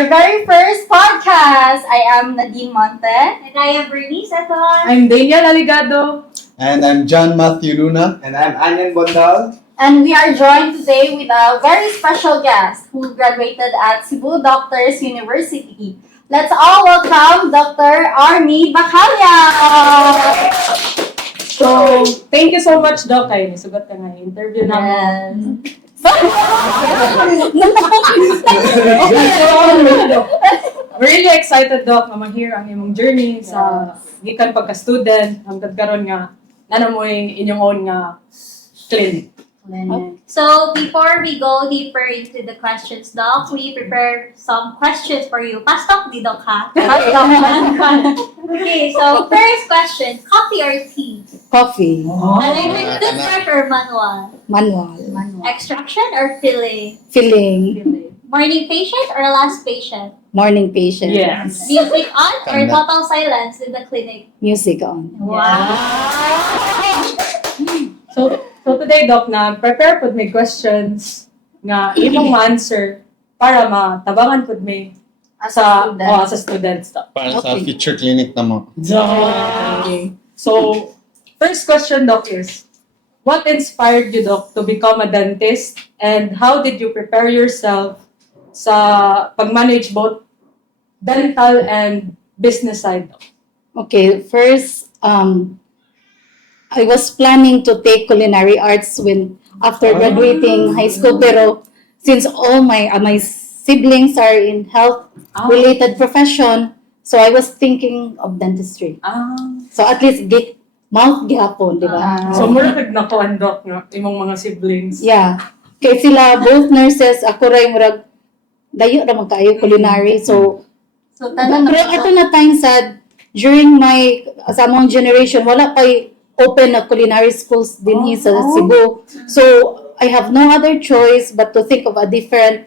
our very first podcast. I am Nadine Monte. And I am Bernice Aton. I'm Daniel Aligado. And I'm John Matthew Luna. And I'm Anyan Bondal. And we are joined today with a very special guest who graduated at Cebu Doctors University. Let's all welcome Dr. Army Bacalya! So, thank you so much, Doc. Ay, nasugot ka nga yung interview namin. We're really excited, Doc, na ma-hear ang imong journey sa gikan pagka-student hanggang karon nga mo inyong own nga clinic. So, before we go deeper into the questions, Doc, we prepared some questions for you. Pastok di, Doc, ha? Okay, so first question, coffee or tea? Coffee. Start or manual? Manual. Extraction or filling? Filling. Morning patient or last patient? Morning patient. Yes. Music on or Tanda. total silence in the clinic? Music on. Wow! So today, Doc, prepare po may questions nga imong answer para matabangan po may sa students, Doc. Para sa Okay. future clinic naman. Okay. So, first question, Doc, is, what inspired you, Doc, to become a dentist? And how did you prepare yourself sa pag-manage both dental and business side, Doc? Okay, first, I was planning to take culinary arts after graduating high school, pero since all my siblings are in health-related profession, so I was thinking of dentistry. So at least mouth gihapon, di ba? So, murag nakuan, Doc, nga, imong mga siblings. Yeah. Kaya sila both nurses, ako rin murag dayo ra man kaayo culinary. So pero ato na time sad during sa among generation wala pa open na culinary schools dinhi sa Cebu. So I have no other choice but to think of a different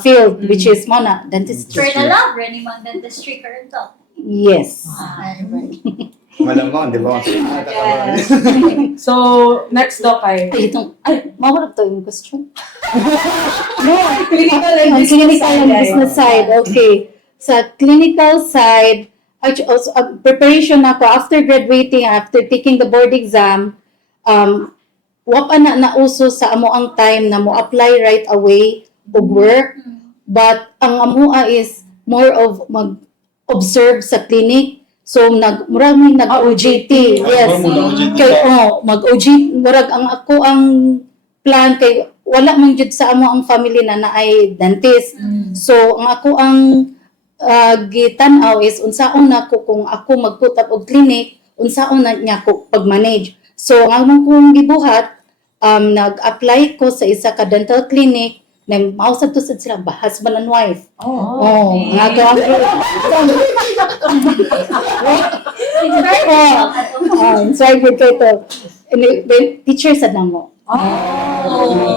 field which is mana dentistry. For the love, rin yung dentistry current, Doc. Yes. Malamang, di ba? So, next, Doc, Ay, mawala to yung question. clinical and Ang business clinical and business side. Okay. Sa clinical side, also, preparation ako after graduating, after taking the board exam, wapa na uso sa amo ang time na mo apply right away og work. But ang amoa is more of mag-observe sa clinic. So maraming nag-OJT. Yes. Kay mag-OJT murag ang ako ang plan kay wala man jud sa amo ang family na naay dentist. So ang ako ang gitan-aw is unsaon nako kung ako mag-put up og clinic, unsaon na niya ko pag-manage. So ang among kong gibuhat nag-apply ko sa isa ka dental clinic na mausap to sa sila husband and wife. Nga to inspired ko ito. Teacher sad na mo.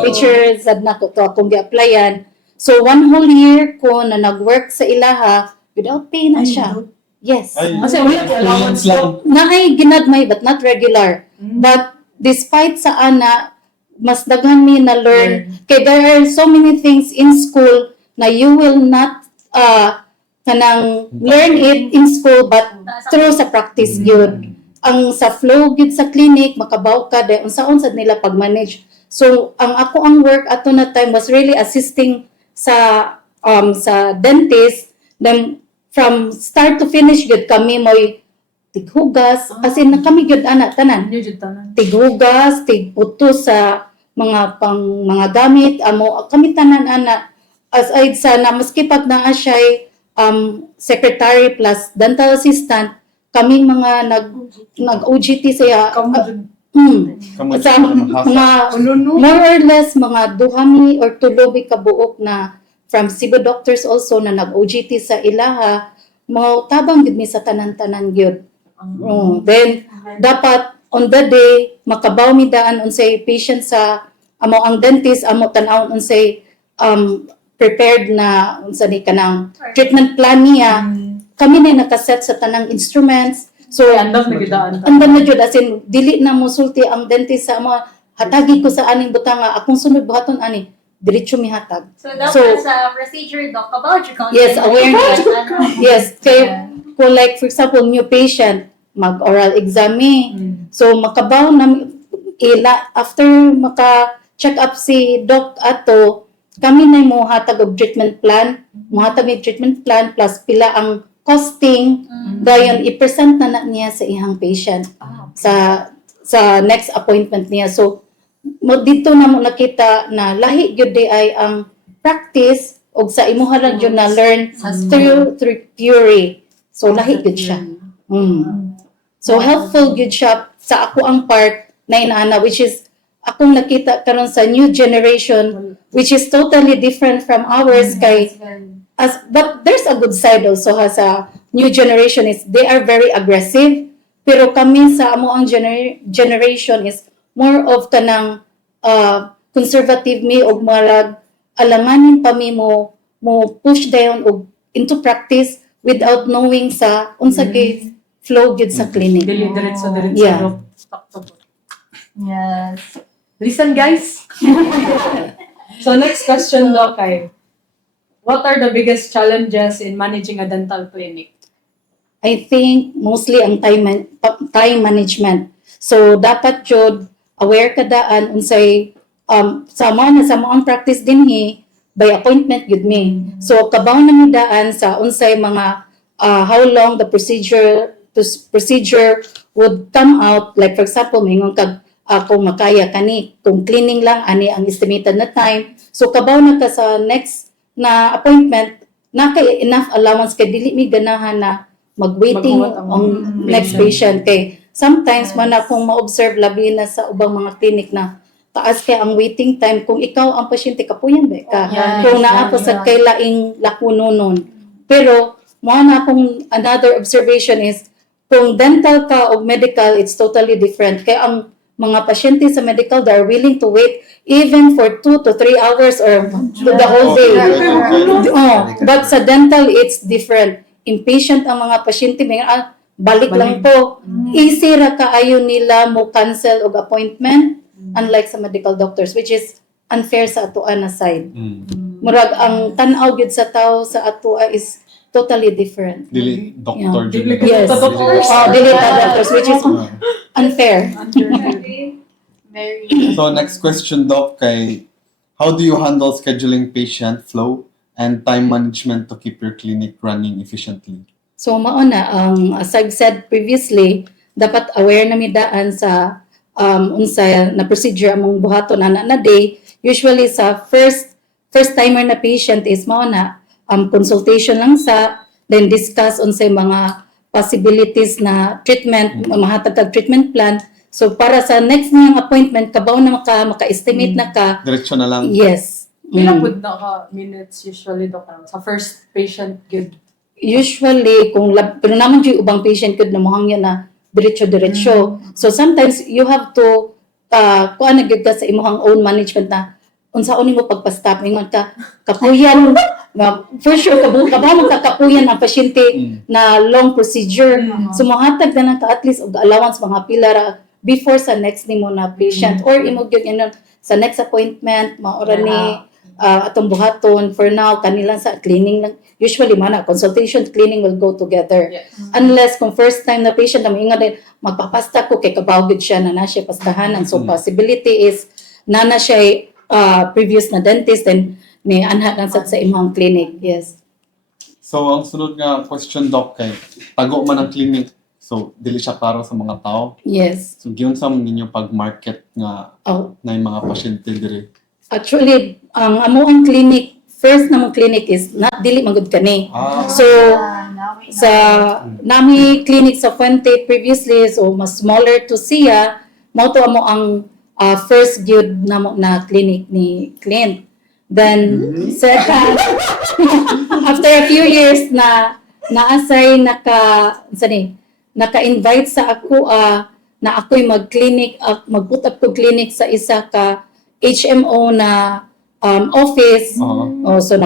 Teacher sad na ko to akong gi-applyan. So, 1 whole year ko na nag-work sa ilaha, without pay na siya. Yes. Kasi wala allowance lang. Naay ginagmay but not regular. But despite sa ana, mas daghan mi na learn. Kay there are so many things in school na you will not kanang learn it in school but through sa practice yun. Ang sa flow gid sa clinic makabaw ka dahil unsaon sad nila pag-manage. So ang work ato na time was really assisting sa dentist. Then from start to finish gud kami mo'y tighugas as in kami gud ana tanan. Tighugas, tigputo sa mga gamit kami tanan ana aside sa na maski pag naa siya secretary plus dental assistant kaming mga nag-OJT siya sa mga more or less mga 2 or 3 kabuok na from Cebu Doctors also na nag-OJT sa ilaha mga tabang gid mi sa tanan-tanan gyud. Then dapat on the day makabaw mi daan unsay patient sa amo ang dentist amo tan-awon unsay prepared na unsa ni kanang treatment plan niya. Kami na nakaset sa tanang instruments. So Andam na gidaan. andam na jud as in dili na mo sulti ang dentist sa mga hatagi ko sa aning butanga akong sunod buhaton ani diretso mihatag. So, Doc, So- as a procedure, Doc, about your counseling. Yes, awareness. Yes, kay Yeah. kung like for example new patient mag-oral exam so makabaw na after maka check up si doc ato kami na mo hatag og treatment plan plus pila ang costing dayon i-present na niya sa ihang patient sa next appointment niya. So dito na mo nakita na lahi gyud di ay ang practice og sa imuha lang gyud na learn through theory. So lahi gyud siya. So helpful gyud siya sa ako ang part na inaana which is akong nakita karon sa new generation which is totally different from ours kay but there's a good side also ha sa new generation is they are very aggressive pero kami sa amo ang generation is more of kanang conservative mi og marag alanganin pa mi mo push down og into practice without knowing sa unsa kay flow gyud sa clinic. Dili diretso Yeah. Doc. Yes. Listen, guys. So next question, Doc, ay, what are the biggest challenges in managing a dental clinic? I think mostly ang time management. So dapat jud aware ka daan unsay sa mo ang practice dinhi by appointment gud mi. So kabaw na mi daan sa unsay mga how long the procedure would come out, like for example mingon kag kung makaya kani kung cleaning lang ani ang estimated na time. So kabaw na ka sa next na appointment na kay enough allowance kay dili mi ganahan na mag-waiting Maghuwat ang on next patient kay sometimes man akong ma-observe labi na sa ubang mga clinic na taas kay ang waiting time kung ikaw ang pasyente kapuyan ba ka kung naa po sa kay laing lakunonon. Pero mo na akong another observation is kung dental ka o medical it's totally different kay ang mga pasyente sa medical they are willing to wait even for 2 to 3 hours or the whole day. But sa dental it's different. Impatient ang mga pasyente may balik lang po. Easy ra kaayo nila mo cancel og appointment unlike sa medical doctors which is unfair sa atoa na side. Murag ang tan-aw gyud sa tao sa atoa is totally different. Dili doctor Dili jud. Yes. doctors. Dili ta doctors which is unfair. Very. So next question, Doc, kay how do you handle scheduling patient flow and time management to keep your clinic running efficiently? So mao na as I've said previously, dapat aware na mi daan sa unsa na procedure among buhaton ana na day. Usually sa first timer na patient is mao na consultation lang sa then discuss unsay mga possibilities na treatment, mahatag kag treatment plan. So para sa next niyang appointment kabaw na maka-estimate na ka. Diretso na lang. Yes. Pila pud na ka minutes usually, Doc, sa first patient good? Usually pero naman yung ubang patient could na mohang yan na diretso. So sometimes you have to kuan na gyud ka sa imong own management na unsaon nimo pagpa-stop ingon ka kapuyan nga for sure kabaw mo kapuyan ang pasyente na long procedure. So mohatag na ka at least og allowance mga pilara before sa next nimo na patient or imo gyud sa next appointment maora ni atong buhaton for now kanilang sa cleaning lang usually man consultation cleaning will go together. Yes. Unless kung first time na patient na maingon din magpapasta ko kay kabaw gyud siya na siya pastahanan so possibility is na siya previous na dentist and ni anha lang sa imong clinic. Yes. So ang sunod nga question, Doc, kay tago man ang clinic. So dili siya para sa mga tao. Yes. So giunsa man ninyo pag-market nga Oh, na yung mga pasyente diri? actually ang amo ang clinic first namong clinic is not dili magud kani. So Now we know. sa nami clinic sa Fuente previously so mas smaller to siya mao to amo ang first gyud namo na clinic ni Clint. Then second after a few years na naasay naka-invite sa ako na ako'y mag-clinic mag-put up ko clinic sa isa ka HMO na office. So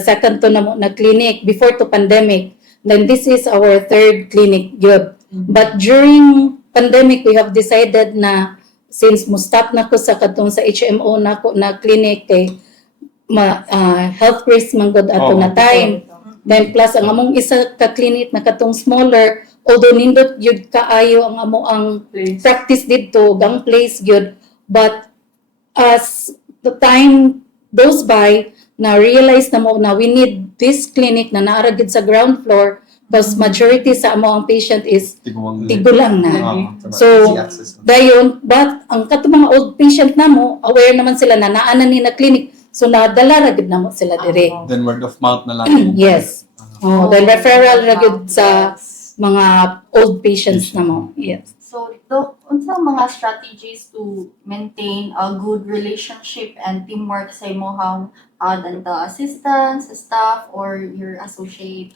second to na clinic before to pandemic. Then this is our third clinic gyud. But during pandemic we have decided na since mo stop na ko sa katong sa HMO na ko na clinic kay health risk man gud ato na time. Then plus ang among isa ka clinic na katong smaller, although nindot yun kaayo ang amo ang Please. practice dito, gang place yun, but as the time goes by, na realize na mo na we need this clinic na naara gid sa ground floor because majority sa amo ang patient is Tiguang tigulang na. So, Easy access. dayon, but ang kato mga old patient namo, aware naman sila na naana ni na clinic. So, nadala ra gid namo sila dire. Then word of mouth na lang. Yes. Oh, then referral ra gid sa mga old patients namo. Yes. So, Doc, unsa mga strategies to maintain a good relationship and teamwork sa imong dental assistants, staff, or your associate?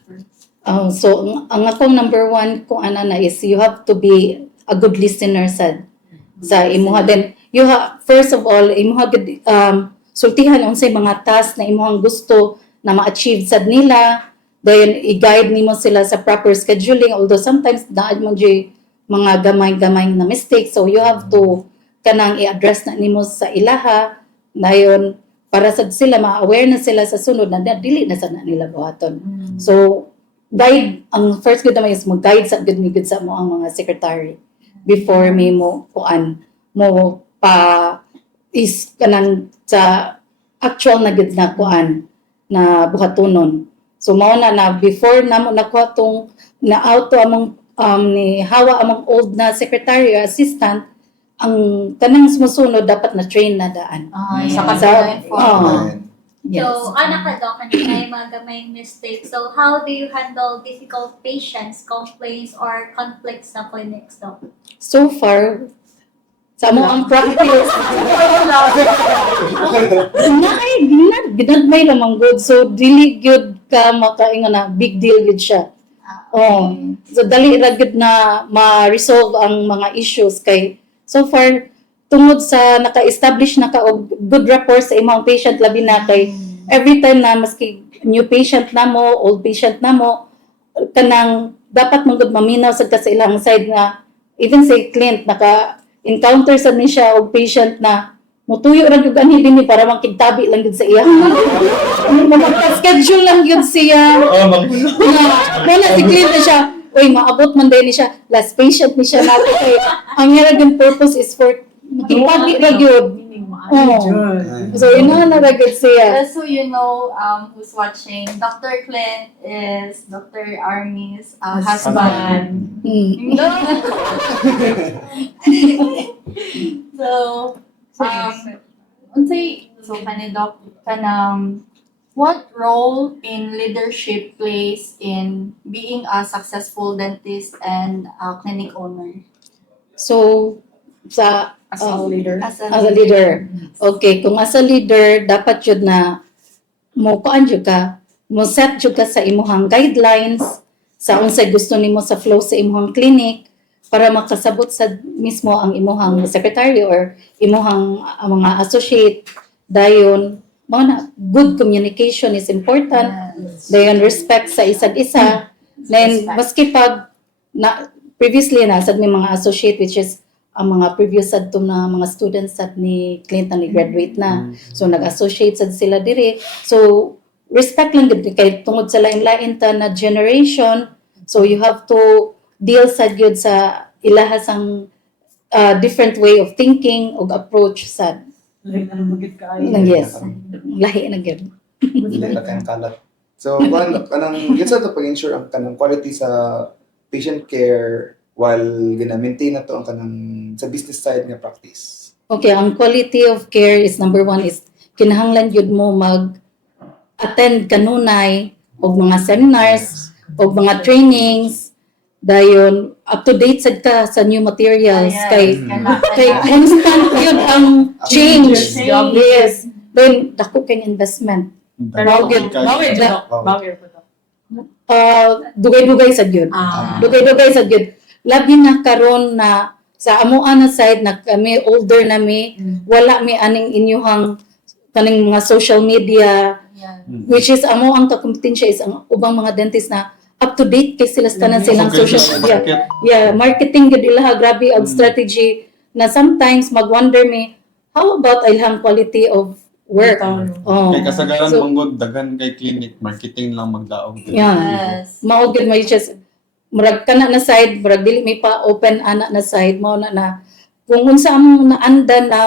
So, ang akong number one kung ano na is you have to be a good listener sa imuha. Then, first of all, imuha gid sultihan unsay mga task na imuhang gusto na ma-achieve sad nila. Then, i-guide nimo sila sa proper scheduling. Although sometimes daan mo dyan mga gamay-gamay na mistakes. So, you have to kanang i-address na nimo sa ilaha. Dayon, para sa sila, ma-aware na sila sa sunod na dili na sana nila buhaton. So, guide, ang first good naman is mag-guide sa good sa mo ang mga secretary before may mo is kanang sa actual na good na na buhatonon. So mao na before namo nakuha tong na auto among ni hawa among old na secretary or assistant, ang tanang sumusunod dapat na train na daan. Sa Yes. So, anak ka daw, kanina yung mga gamay mistakes. So, how do you handle difficult patients, complaints, or conflicts sa clinics daw? So far, sa mo ang practice, ginagmay lamang good. So, dili good ka makainga na big deal good siya. Oh, so dali ra gud na ma-resolve ang mga issues kay so far tungod sa naka-establish na ka og good rapport sa imong patient labi na kay every time na maski new patient namo, old patient namo, kanang dapat mong gud maminaw sad ka sa ilang side nga even say client naka-encounter sad ni siya og patient na mutuyo ra gyud ani dinhi para makigtabi lang gyud sa iya. Mag-schedule lang gyud siya. Wala si client na siya. Uy, maabot man din ni siya. Last patient ni siya nato kay ang yara gyud purpose is for makipagi ra gyud. So ina na ra gyud siya. Just so you know, who's watching, Dr. Clint is Dr. Army's husband. Mm. So, unsay Doc, what role in leadership plays in being a successful dentist and a clinic owner? So sa As a leader. As as a leader. Okay, kung as a leader dapat jud na mo kuan jud ka, mo set jud ka sa imong guidelines sa unsay gusto nimo sa flow sa imong clinic para makasabot sa mismo ang imong secretary or imong mga associate. Dayon mao na good communication is important. Dayon respect sa isag isa. Then maski pag na previously na sad may mga associate which is ang mga previous sad to na mga students sad ni Clint na ni graduate na. So nag-associate sad sila dire. So respect lang gid kay tungod sa lain-lain ta na generation. So you have to deal sad gyud sa ilahas ang different way of thinking ug approach sad. Yes. Lahi na gyud. Dili na kayang kalat. So, kanang yun sa ito pag-ensure ang kanang quality sa patient care while gina-maintain na to ang kanang sa business side nga practice. Okay, ang quality of care is number one is kinahanglan yun mo mag-attend kanunay og mga seminars og mga trainings dayon up to date sad ka sa new materials kay constant yun ang change. Yes. Then dako kay investment. Dugay-dugay sad yun. Dugay-dugay sad yun. Labi na karon na sa amo ana side na kami older na wala mi aning inyuhang kaning mga social media which is amo ang kakompetensya is ang ubang mga dentist na up to date kay sila tanan silang social media. Yeah, marketing gid ila grabe ang strategy na sometimes mag-wonder me how about ilhang quality of work. Oh. Kay kasagaran So- manggod daghan kay clinic, marketing lang magdaog. Yeah. Yes. Mao gyud may just murag kana na side, murag dili may pa open ana na side, mao na kung unsa among naanda na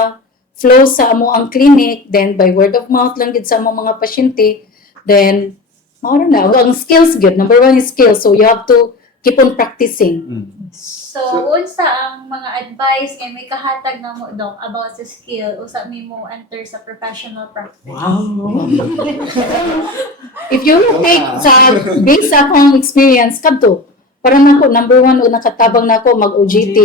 flow sa amo ang clinic, then by word of mouth lang gid sa among mga pasyente, then mao na ang skills gyud. Number one is skills, so you have to keep on practicing. So, unsa ang mga advice kay may kahatag na mo dok about sa skill usa mi mo enter sa professional practice? If you will take sa based sa akong experience kadto, para nako number one o nakatabang nako mag OJT.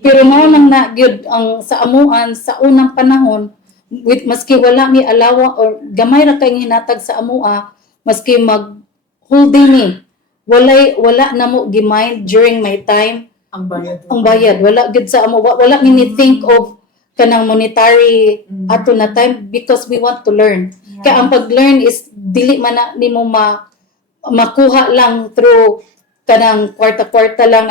Pero mao lang na gyud ang sa amuan sa unang panahon with maski wala mi alawa or gamay ra kay hinatag sa amua maski mag whole day ni wala na mo gimind during my time Ang bayad. ang bayad wala gid sa amo wala mi think of kanang monetary ato na time because we want to learn. Kaya ang pag-learn is dili man na nimo makuha lang through kanang kwarta-kwarta lang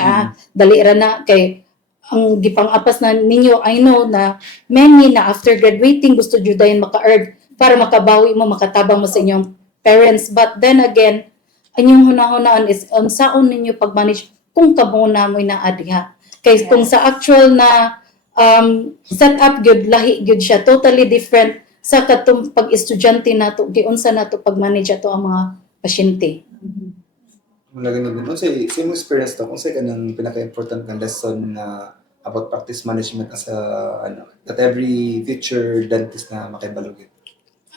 dali ra na kay ang gipang-apas na ninyo I know na many na after graduating gusto jud dayon maka-earn para makabawi mo makatabang mo sa inyong parents, but then again inyong hunahunaan is unsaon ninyo pag-manage kung kabuna mo na adiha kay kung sa actual na set up gyud lahi gyud siya totally different sa katong pag-estudyante nato giunsa nato pag-manage ato ang mga pasyente. Wala ganun din. Unsay same experience to. Unsay kanang pinaka-important nga lesson na about practice management as a that every future dentist na makibalo gyud.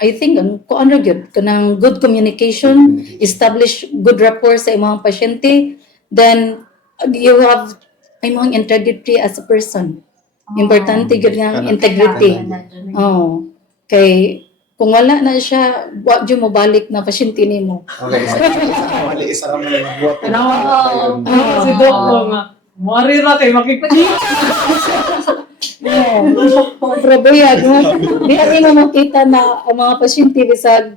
I think ang kuan ra gyud kanang good communication, establish good rapport sa imong pasyente, then you have imong integrity as a person. Importante gyud nga integrity. Oh. Kay kung wala na siya, wa jud mo balik na pasyente nimo. Okay, isa ra man ang buhat. Si Doc ko nga. Mari ra kay makikita. Probuyag mo. Di ari mo makita na ang mga pasyente bisag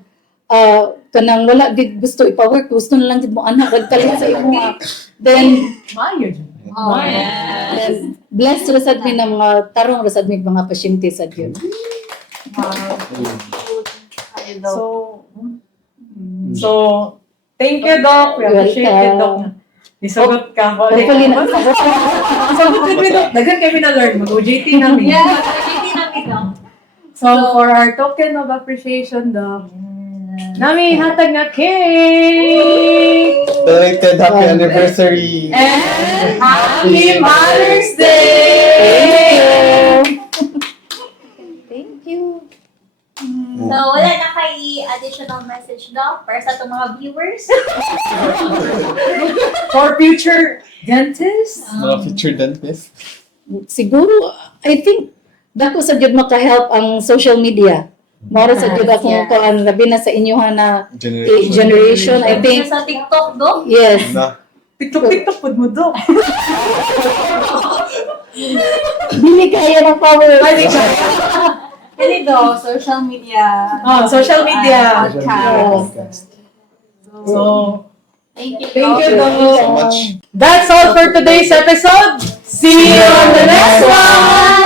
kanang wala gid gusto ipa-work, gusto na lang gid mo anak ragkalit sa imo. Then Mayo jud. then blessed ra sad mi na mga tarong ra sad mi mga pasyente sa Dios. So, thank you, Doc. We appreciate it, Doc. Isagot ka. Hopefully na Isagot ka, Doc. Daghan kami na-learn. Mag-OJT namin. Yeah, hindi namin dok. So, for our token of appreciation, Doc, nami hatag nga cake! Belated happy anniversary! And Happy Mother's Day! Thank you. So, wala na kay additional message dok para sa itong mga viewers. For future dentists? Mga future dentist. Siguro I think dako sa gyud maka-help ang social media. Mora sa gyud akong kuan labi na sa inyo na generation I think Sa TikTok dok. yes. Na. TikTok pod mo, Doc. Dili kaya ng power. Kani do, social media. Social media. Podcast. So, Thank you. thank you, Thank you so Doc. much. That's all for today's episode. See you on the next one!